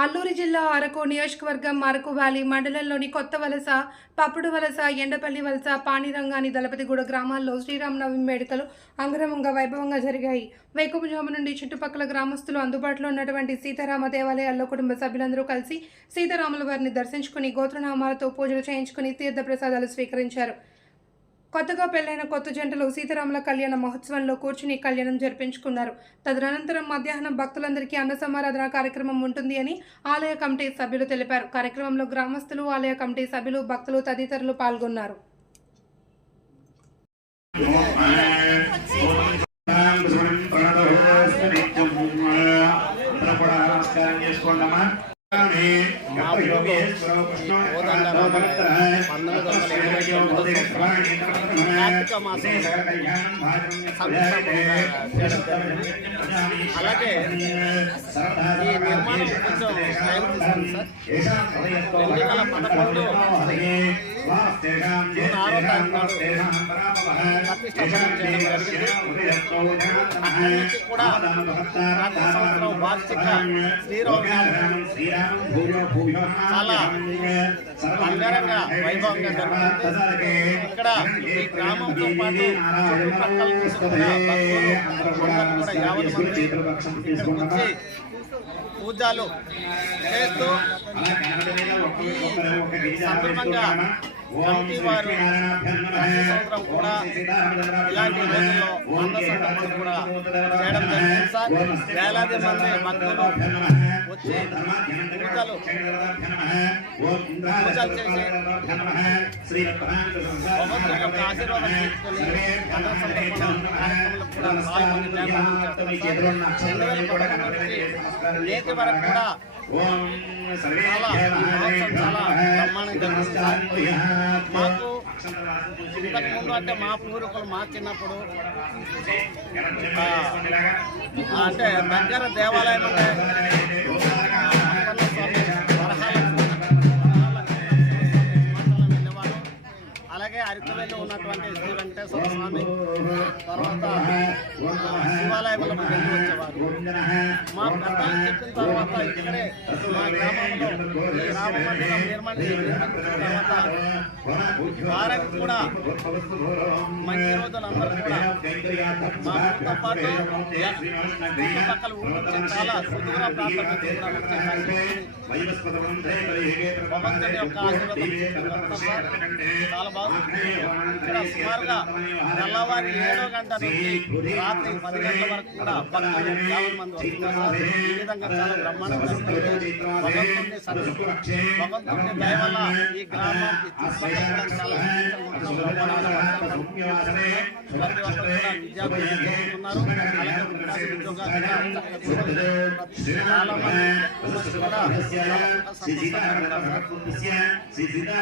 అల్లూరి జిల్లా అరకు నియోజకవర్గం అరకు వ్యాలీ మండలంలోని కొత్త వలస, పప్పుడు వలస, ఎండపల్లి వలస, పాణిరంగాని, దళపతిగూడ గ్రామాల్లో శ్రీరామనవమి వేడుకలు అంగరంగ వైభవంగా జరిగాయి. వేకువజాము నుండి చుట్టుపక్కల గ్రామస్తులు అందుబాటులో ఉన్నటువంటి సీతారామ దేవాలయాల్లో కుటుంబ సభ్యులందరూ కలిసి సీతారాముల వారిని దర్శించుకుని గోత్రనామాలతో పూజలు చేయించుకుని తీర్థ ప్రసాదాలు స్వీకరించారు. కొత్తగా పెళ్లైన కొత్త జంటలు సీతారాముల కళ్యాణ మహోత్సవంలో కూర్చుని కళ్యాణం జరిపించుకున్నారు. తదనంతరం మధ్యాహ్నం భక్తులందరికీ అన్న సమారాధన కార్యక్రమం ఉంటుంది అని ఆలయ కమిటీ సభ్యులు తెలిపారు. కార్యక్రమంలో గ్రామస్తులు, ఆలయ కమిటీ సభ్యులు, భక్తులు తదితరులు పాల్గొన్నారు. అలాగే ఈ నిర్మాణం కొంచెం టైం తీసుకుంది సార్. 2011 జూన్ 6వ తారీఖు ప్రతిష్టాపన చేయడం జరిగింది. అక్కడి నుంచి కూడా ప్రతి సంవత్సరం వార్షిక శ్రీరామనవమి చాలా అంగరంగ వైభవంగా జరుగుతుంది. ఇక్కడ ఈ గ్రామంతో పాటు చుట్టుపక్కల నుంచి కూడా భక్తులు కూడా యావత్ మంది ఇక్కడికి వచ్చి పూజలు చేస్తూ ఈ సందర్భంగా కమిటీ వారు ప్రతి సంవత్సరం కూడా ఇలాంటి రోజుల్లో అన్నసంతర్పణ కూడా చేయడం జరిగింది సార్. వేలాది మంది భక్తులు వచ్చి పూజలు చేసి భగవంతుని యొక్క ఆశీర్వాదం తీసుకొని అన్నసంతర్పణ కార్యక్రమంలో కూడా పాల్గొని నిర్వహించారు. 2011 నుంచి నేటి వరకు కూడా చాలా బ్రహ్మాండంగా జరుగుతుంది. మాకు ఇంతకు ముందు అంటే మా పూర్వీకులు మా చిన్నప్పుడు అంటే దగ్గర దేవాలయం అంటే అలాగే అరకువేలో ఉన్నటువంటి శ్రీ వెంకటేశ్వర స్వామి తర్వాత శివాలయంలో వెళ్ళి వచ్చేవారు. మా పెద్దలు చెప్పిన తర్వాత ఇక్కడే మా గ్రామంలో ఈ రామమందిరం నిర్మించిన తర్వాత వారికి కూడా మంచి రోజులందరూ కూడా మా ఊరితో పాటు చుట్టుపక్కల ఊరు నుంచి చాలా సుదూర ప్రాంతం నుంచి కూడా భగవంతుని యొక్క ఆశీర్వాదం చాలా బాగుంది. ఇక్కడ సుమారుగా తెల్లవారి 7 గంటల నుంచి రాత్రి 10 గంటల వరకు కూడా భక్తులు 50 మంది వస్తున్నారు. ఈ విధంగా చాలా బ్రహ్మాండంగా భగవంతుని దయ వల్ల ఈ గ్రామం చాలా ప్రతి ఒక్కరు కూడా విద్యాభ్యాసం చేస్తున్నారు. అలాగే ఉద్యోగాలు చాలా మంది కూడా